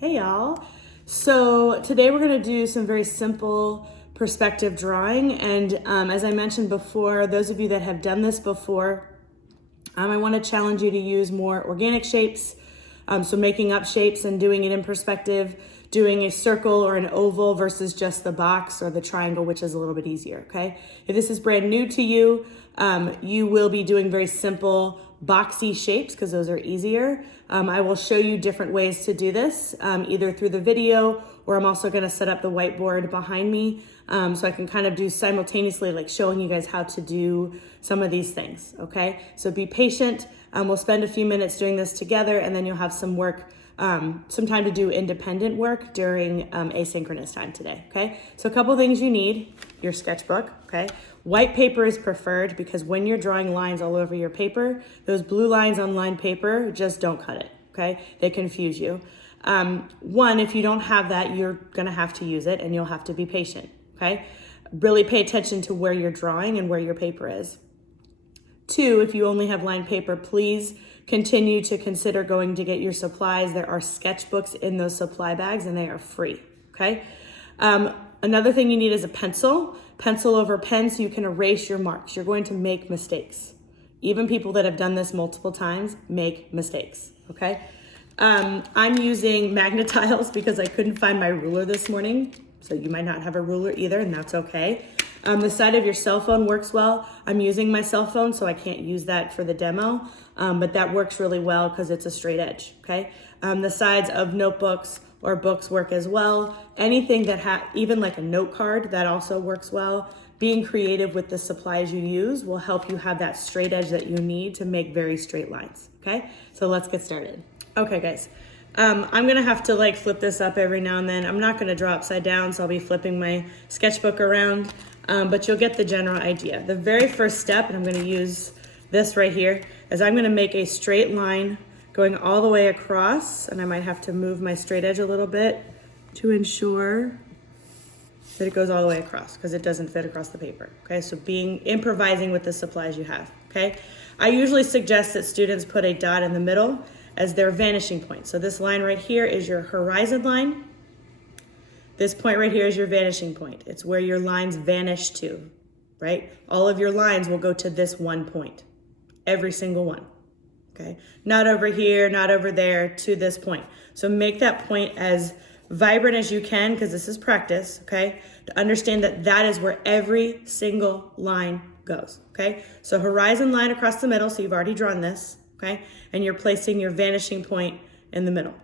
Hey y'all. So today we're going to do some very simple perspective drawing, and as I mentioned before, those of you that have done this before, I want to challenge you to use more organic shapes, so making up shapes and doing it in perspective, doing a circle or an oval versus just the box or the triangle, which is a little bit easier, okay? If this is brand new to you, you will be doing very simple boxy shapes because those are easier. I will show you different ways to do this, either through the video, or I'm also going to set up the whiteboard behind me so I can kind of do simultaneously, like showing you guys how to do some of these things, okay? So be patient. We'll spend a few minutes doing this together, and then you'll have some work, some time to do independent work during asynchronous time today, okay? So a couple things you need: your sketchbook, okay? White paper is preferred because when you're drawing lines all over your paper, those blue lines on lined paper, just don't cut it, okay? They confuse you. One, if you don't have that, you're gonna have to use it and you'll have to be patient, okay? Really pay attention to where you're drawing and where your paper is. Two, if you only have lined paper, please continue to consider going to get your supplies. There are sketchbooks in those supply bags and they are free, okay? Another thing you need is a pencil. Pencil over pen so you can erase your marks. You're going to make mistakes. Even people that have done this multiple times make mistakes, okay? I'm using Magna-Tiles because I couldn't find my ruler this morning, so you might not have a ruler either, and that's okay. The side of your cell phone works well. I'm using my cell phone, so I can't use that for the demo, but that works really well because it's a straight edge, okay? The sides of notebooks or books work as well. Anything that even like a note card, that also works well. Being creative with the supplies you use will help you have that straight edge that you need to make very straight lines, okay? So let's get started. Okay, guys. I'm gonna have to like flip this up every now and then. I'm not gonna draw upside down, so I'll be flipping my sketchbook around, but you'll get the general idea. The very first step, and I'm gonna use this right here, is I'm gonna make a straight line going all the way across, and I might have to move my straight edge a little bit to ensure that it goes all the way across because it doesn't fit across the paper, okay? So improvising with the supplies you have, okay? I usually suggest that students put a dot in the middle as their vanishing point. So this line right here is your horizon line. This point right here is your vanishing point. It's where your lines vanish to, right? All of your lines will go to this one point, every single one. Okay, not over here, not over there, to this point. So make that point as vibrant as you can, because this is practice, okay? To understand that that is where every single line goes, okay? So horizon line across the middle, so you've already drawn this, okay? And you're placing your vanishing point in the middle,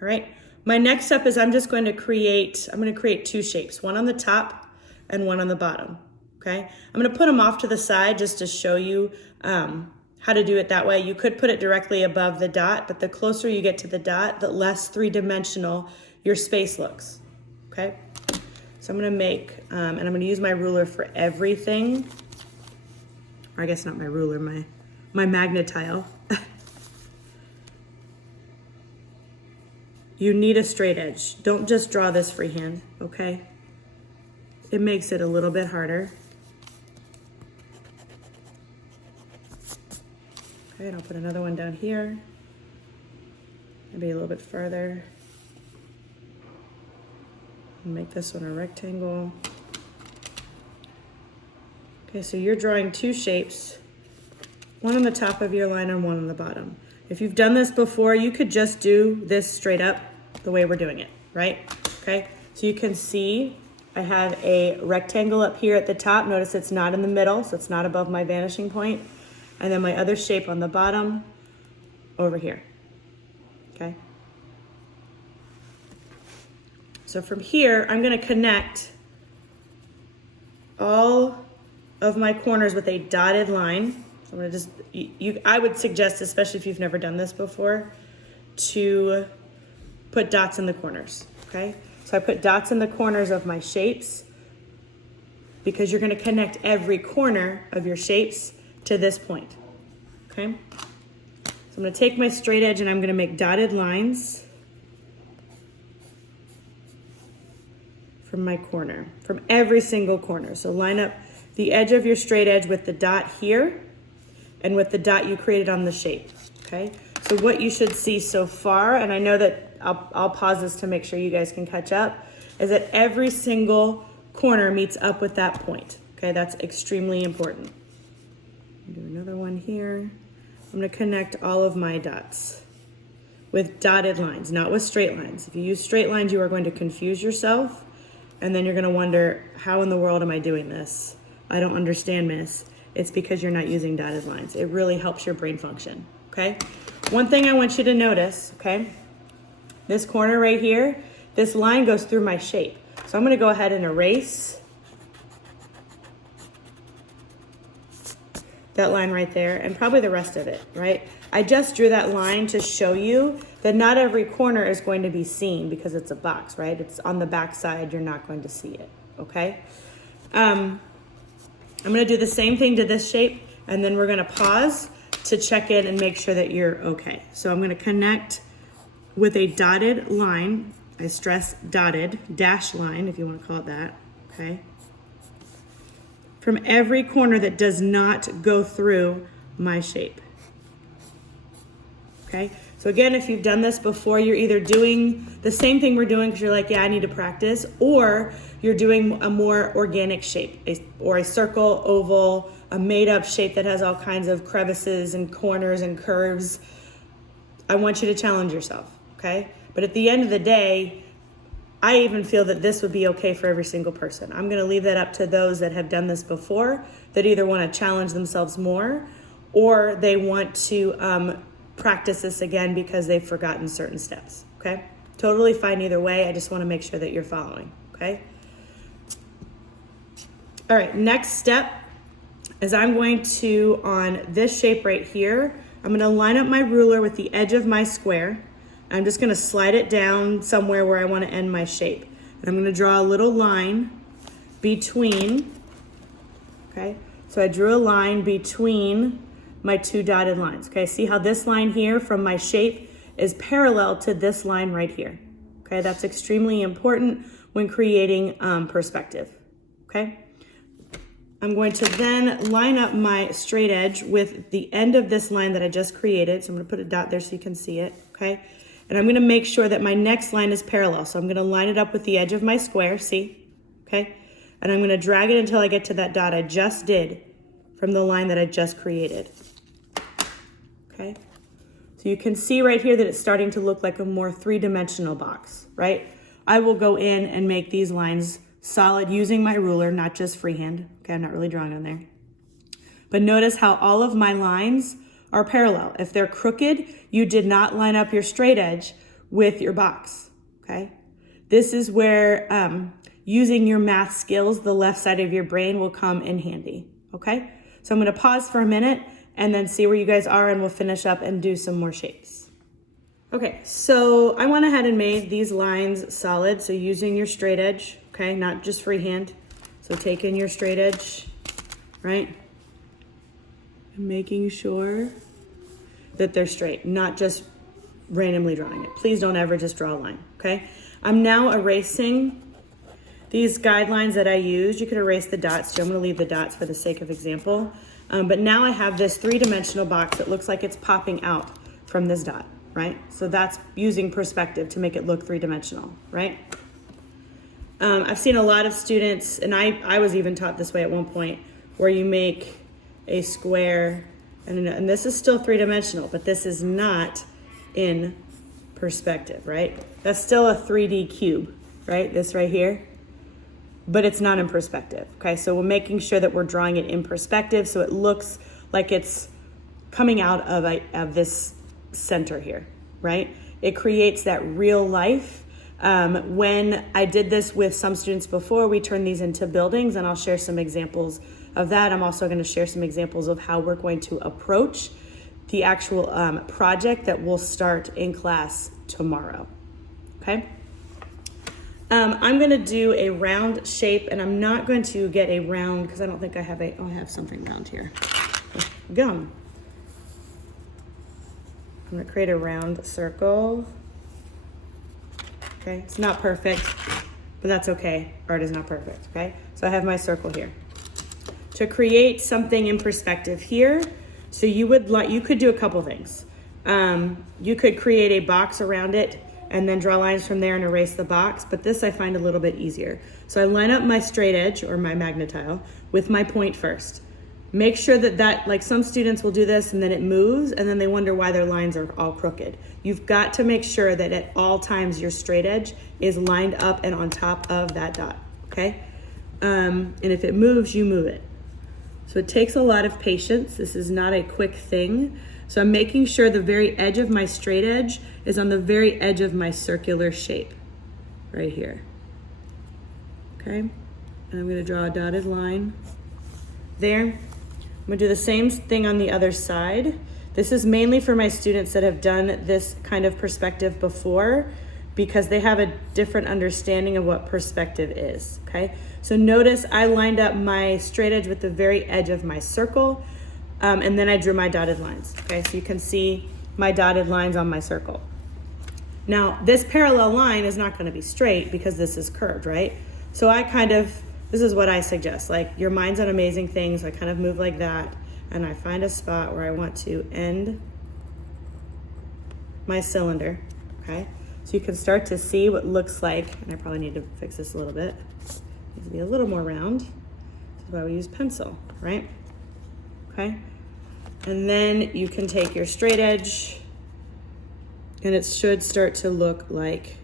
all right? My next step is I'm going to create two shapes, one on the top and one on the bottom, okay? I'm gonna put them off to the side just to show you how to do it that way. You could put it directly above the dot, but the closer you get to the dot, the less three-dimensional your space looks, okay? So I'm gonna make, and I'm gonna use my ruler for everything, or I guess not my ruler, my Magna-Tile. You need a straight edge. Don't just draw this freehand, okay? It makes it a little bit harder. Okay, and I'll put another one down here, maybe a little bit further. And make this one a rectangle. Okay, so you're drawing two shapes, one on the top of your line and one on the bottom. If you've done this before, you could just do this straight up the way we're doing it, right? Okay, so you can see I have a rectangle up here at the top. Notice it's not in the middle, so it's not above my vanishing point. And then my other shape on the bottom over here, okay? So from here, I'm gonna connect all of my corners with a dotted line. So I'm gonna just, I would suggest, especially if you've never done this before, to put dots in the corners, okay? So I put dots in the corners of my shapes because you're gonna connect every corner of your shapes to this point, okay? So I'm gonna take my straight edge and I'm gonna make dotted lines from my corner, from every single corner. So line up the edge of your straight edge with the dot here and with the dot you created on the shape, okay? So what you should see so far, and I know that I'll pause this to make sure you guys can catch up, is that every single corner meets up with that point. Okay, that's extremely important. Do another one here. I'm going to connect all of my dots with dotted lines, not with straight lines. If you use straight lines, you are going to confuse yourself, and then you're going to wonder, how in the world am I doing this? I don't understand, miss. It's because you're not using dotted lines. It really helps your brain function, okay? One thing I want you to notice, okay? This corner right here, this line goes through my shape. So I'm going to go ahead and erase that line right there, and probably the rest of it, right? I just drew that line to show you that not every corner is going to be seen because it's a box, right? It's on the back side, you're not going to see it, okay? I'm gonna do the same thing to this shape, and then we're gonna pause to check in and make sure that you're okay. So I'm gonna connect with a dotted line. I stress dotted, dash line, if you wanna call it that, okay? From every corner that does not go through my shape. Okay, so again, if you've done this before, you're either doing the same thing we're doing because you're like, yeah, I need to practice, or you're doing a more organic shape, or a circle, oval, a made up shape that has all kinds of crevices and corners and curves. I want you to challenge yourself, okay? But at the end of the day, I even feel that this would be okay for every single person. I'm gonna leave that up to those that have done this before, that either wanna challenge themselves more, or they want to practice this again because they've forgotten certain steps, okay? Totally fine either way, I just wanna make sure that you're following, okay? All right, next step is I'm going to, on this shape right here, I'm gonna line up my ruler with the edge of my square. I'm just gonna slide it down somewhere where I wanna end my shape. And I'm gonna draw a little line between, okay? So I drew a line between my two dotted lines, okay? See how this line here from my shape is parallel to this line right here, okay? That's extremely important when creating perspective, okay? I'm going to then line up my straight edge with the end of this line that I just created. So I'm gonna put a dot there so you can see it, okay? And I'm gonna make sure that my next line is parallel. So I'm gonna line it up with the edge of my square, see, okay? And I'm gonna drag it until I get to that dot I just did from the line that I just created, okay? So you can see right here that it's starting to look like a more three-dimensional box, right? I will go in and make these lines solid using my ruler, not just freehand. Okay, I'm not really drawing on there. But notice how all of my lines are parallel. If they're crooked, you did not line up your straight edge with your box, okay? This is where using your math skills, the left side of your brain will come in handy, okay? So I'm gonna pause for a minute and then see where you guys are, and we'll finish up and do some more shapes. Okay, so I went ahead and made these lines solid, so using your straight edge, okay, not just freehand. So taking your straight edge, right? And making sure that they're straight, not just randomly drawing it. Please don't ever just draw a line, okay? I'm now erasing these guidelines that I used. You could erase the dots too. I'm gonna leave the dots for the sake of example. But now I have this three-dimensional box that looks like it's popping out from this dot, right? So that's using perspective to make it look three-dimensional, right? I've seen a lot of students, and I was even taught this way at one point, where you make a square, and this is still three-dimensional, but this is not in perspective, right? That's still a 3D cube, right? This right here, but it's not in perspective, okay? So we're making sure that we're drawing it in perspective so it looks like it's coming out of this center here, right? It creates that real life. When I did this with some students before, we turned these into buildings, and I'll share some examples of that. I'm also going to share some examples of how we're going to approach the actual project that will start in class tomorrow, okay? I'm going to do a round shape, and I'm not going to get a round because I don't think I have I have something round here. Gum. I'm going to create a round circle. Okay, it's not perfect, but that's okay. Art is not perfect, okay? So I have my circle here. To create something in perspective here, so you could do a couple things. You could create a box around it and then draw lines from there and erase the box, but this I find a little bit easier. So I line up my straight edge or my magnetile with my point first. Make sure that, like some students will do this and then it moves and then they wonder why their lines are all crooked. You've got to make sure that at all times your straight edge is lined up and on top of that dot, okay? And if it moves, you move it. So it takes a lot of patience. This is not a quick thing. So I'm making sure the very edge of my straight edge is on the very edge of my circular shape, right here. Okay, and I'm gonna draw a dotted line there. I'm gonna do the same thing on the other side. This is mainly for my students that have done this kind of perspective before because they have a different understanding of what perspective is, okay? So notice I lined up my straight edge with the very edge of my circle, and then I drew my dotted lines, okay? So you can see my dotted lines on my circle. Now, this parallel line is not gonna be straight because this is curved, right? So this is what I suggest, like your mind's on amazing things. I kind of move like that, and I find a spot where I want to end my cylinder, okay? So you can start to see what looks like, and I probably need to fix this a little bit. It needs to be a little more round. This is why we use pencil, right? Okay? And then you can take your straight edge, and it should start to look like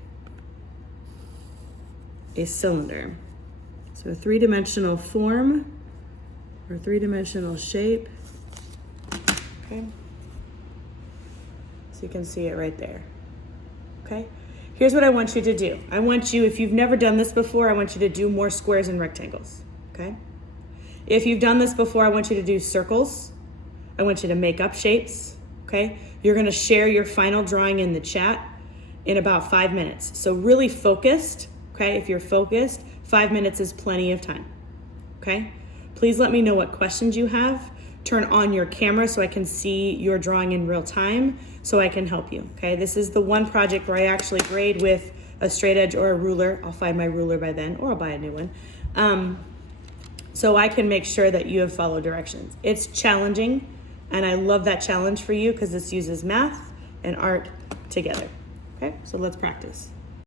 a cylinder. So a three-dimensional form or three-dimensional shape. Okay? So you can see it right there. Okay? Here's what I want you to do. I want you, if you've never done this before, I want you to do more squares and rectangles. Okay? If you've done this before, I want you to do circles. I want you to make up shapes. Okay? You're gonna share your final drawing in the chat in about 5 minutes. So really focused, okay? If you're focused, 5 minutes is plenty of time, okay? Please let me know what questions you have. Turn on your camera so I can see your drawing in real time so I can help you, okay? This is the one project where I actually grade with a straight edge or a ruler. I'll find my ruler by then, or I'll buy a new one. So I can make sure that you have followed directions. It's challenging, and I love that challenge for you because this uses math and art together, okay? So let's practice.